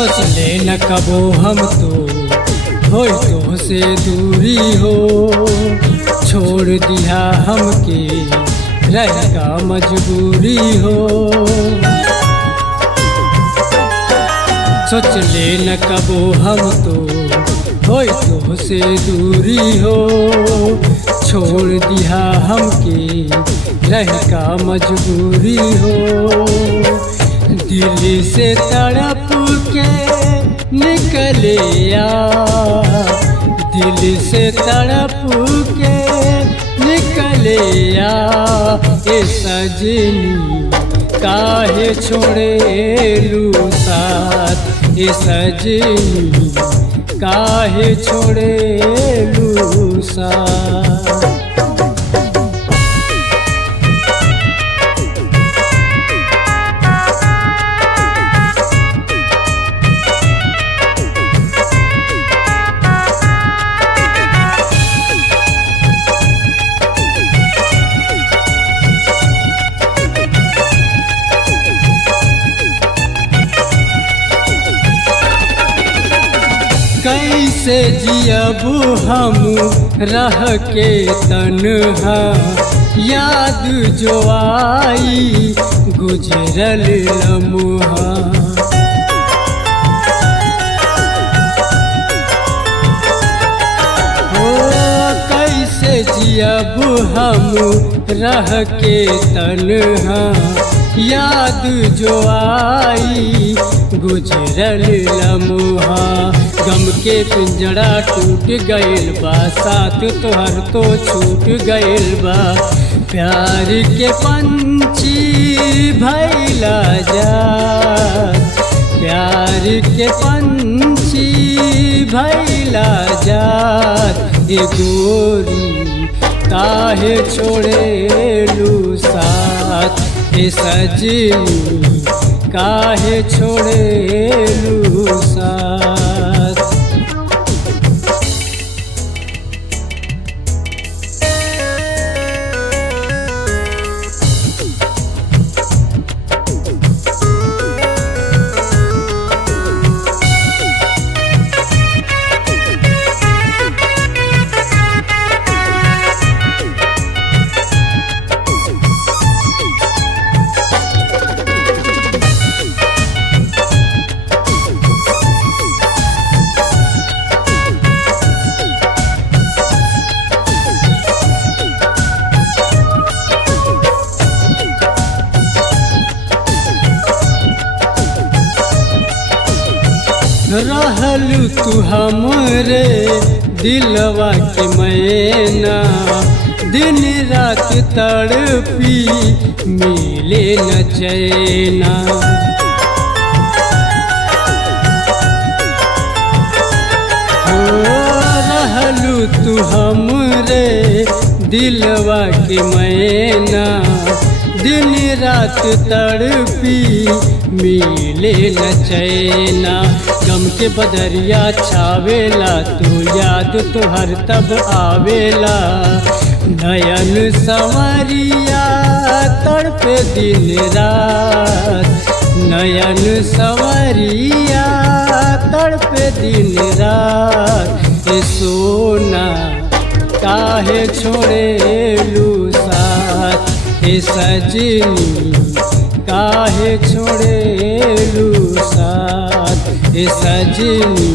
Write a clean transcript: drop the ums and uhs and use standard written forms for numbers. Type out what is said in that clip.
सोच ले न कबो हम तो हो से दूरी हो, छोड़ दिया हमके रह का मजबूरी हो। सोच ले न कबो हम तो हो से दूरी हो, छोड़ दिया हमके रह का मजबूरी हो। दिल से तड़प के निकले दिल से तड़प के निकले ए सजनी काहे छोड़े लू साथ, ए सजनी काहे छोड़े लू साथ। कैसे जियब हम रह के तन्हा, याद जो आई गुजरल लम्हा। कैसे जियब हम रह के तन्हा, याद जो आई गुजरल लम्हा। गम के पिंजड़ा टूट गइल बा, साथ तोहर तो छूट गइल बा। प्यार के पंछी भइला जा, प्यार के पंछी भइला जा। ए गोरी काहे छोड़े लू साथ, ए सजनी काहे छोड़े लू साथ। रहल तू हमरे दिलवा के मैना, दिन रात तड़पी मिले न चैना। रहल तू हमरे दिलवा के मैना, दिन रात तड़पी मिले न चैना। गम के बदरिया छावेला तू, याद तोहर तब आवेला। नयन संवरिया तड़पे दिन रात, नयन संवरिया तड़पे दिन रात। ए सोना काहे छोड़े लू साथ, ए सजनी काहे छोड़े लू साथ, ए सजनी